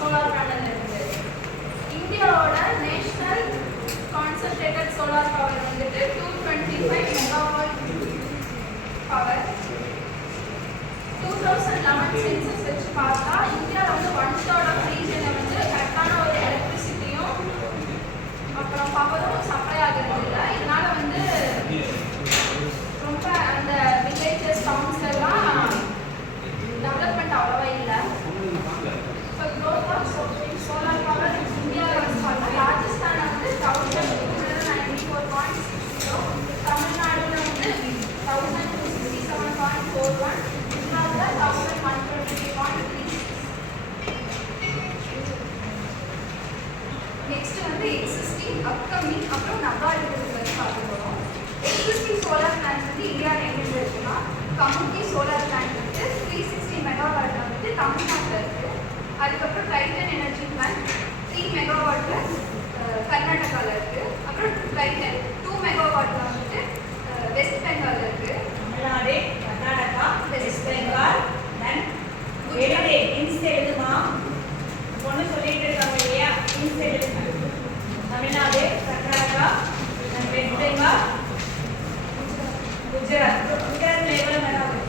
Solar panel இருக்குது. இந்தியாவோட national concentrated solar power வந்துட்டு 225 மெகாவாட் பவர். 2011 சென்சஸ் வச்சு பார்த்தா இந்தியாவில் வந்து 1/3 ஆஃப் ரீஜனை வந்து கரெக்டான ஒரு எலக்ட்ரிசிட்டியும் அப்புறம் பவரும் சப்ளை ஆகிறது இல்லை. இதனால வந்து ரொம்ப அந்த வில்லேஜஸ் டவுன்ஸ்லாம் டெவலப்மெண்ட் அவ்வளோவா இல்லை. இப்போ க்ரோத் ஆஃப் சோலார் பவர் இந்தியாவில் வந்து பார்த்தா ராஜஸ்தான் வந்து 1294.60, தமிழ்நாடுல வந்து 1267.41, குஜராத்ல 1123.36. நெக்ஸ்ட் வந்து எக்ஸிஸ்டிங், அப்கமிங், அப்புறம் நபார்டு வந்து பார்க்க போகிறோம். எக்ஸிஸ்டிங் சோலார் பிளான்ஸ் வந்து இந்தியாவில் எங்கே இருக்குன்னா கமுதி சோலார் பிளான்ட் வந்து 360 மெகாவாட் வந்து தமிழ்நாட்டில் இருக்குது. அதுக்கப்புறம் டைட்டன் எனர்ஜி பிளான்ட் 3 மெகாவாட்ல கர்நாடகாவில் இருக்குது. அப்புறம் டைட்டன் 2 மெகாவாட்ல வந்துட்டு வெஸ்ட் பெங்காலில் இருக்குது. தமிழ்நாடு, கர்நாடகா, வெஸ்ட் பெங்கால், தென் எழுது இன்ஸ் எழுதுமா ஒன்று சொல்லிட்டு இருக்காங்க இல்லையா, இன்ஸ் எழுதுங்க. தமிழ்நாடு, கர்நாடகா, வெஸ்ட் பெங்கால், குஜராத். குஜராத்ல எவ்வளோ மெகாவாட்?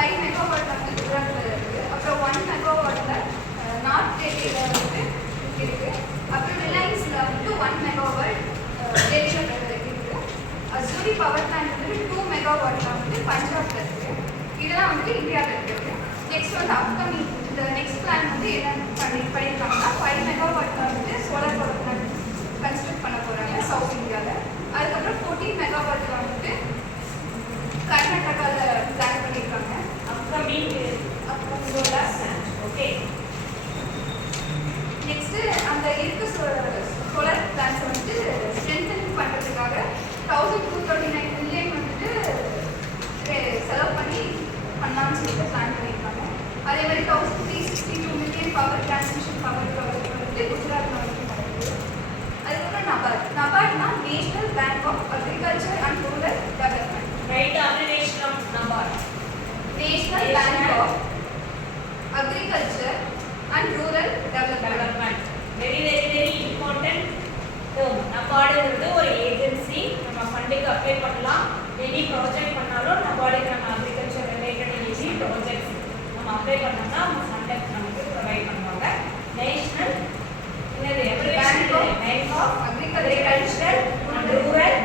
5 மெகாவாட்ல வந்து குஜராத்தில் இருக்குது. அப்புறம் 1 மெகாவாட்ல நார்த் டெல்லியில் வந்து இருக்குது. அப்புறம் ரிலையன்ஸில் வந்து 1 மெகாவாட் டெல்லியில் இருக்குது. அசூரி பவர் பிளான்ட் வந்து 2 மெகாவாட்ல வந்து பஞ்சாப்ல இருக்குது. இதெல்லாம் வந்து இந்தியாவில் இருக்குது. நெக்ஸ்ட் வந்து அப்கமிங் இந்த நெக்ஸ்ட் பிளான் வந்து என்ன பண்ணியிருக்காங்கன்னா 5 மெகாவாட்ல வந்து சோலார் பவர் பிளான்ட் கன்ஸ்ட்ரக்ட் பண்ண போகிறாங்க சவுத் இந்தியாவில். அதுக்கப்புறம் 14 மெகாவாட்ல வந்துட்டு கர்நாடகாவில் பிளான் பண்ணியிருக்காங்க. Upcoming solar plant. Okay, next அந்த இருக்க சோலார் பிளான்ஸ் வந்து ஸ்ட்ரென்தனிங் பண்ணுறதுக்காக 1239 மில்லியன் வந்துட்டு செலவு பண்ணி பண்ணலாம்னு சொல்லிட்டு பிளான் பண்ணியிருக்காங்க. அதே மாதிரி 1362 மில்லியன் பவர் டிரான்ஸ்மிஷன் பவர் வந்து குஜராத்தில் வந்து நடக்குது. அதுக்கப்புறம் நபார்ட்னா national bank of agriculture and rural development. Right, abbreviation of NABARD. National bank of agriculture and rural development. Very very very important term. நபார்டுங்கிறது ஒரு ஏஜென்சி. நம்ம ஃபண்டுக்கு அப்ளை பண்ணலாம். எனி ப்ராஜெக்ட் பண்ணாலும் நபார்டுக்கு நம்ம அக்ரிகல்ச்சர் ரிலேட்டட் எனி ப்ராஜெக்ட்ஸ் நம்ம அப்ளை பண்ணோம்னா அவங்க ஃபண்டை நமக்கு ப்ரொவைட் பண்ணுவாங்க. National bank of agriculture and rural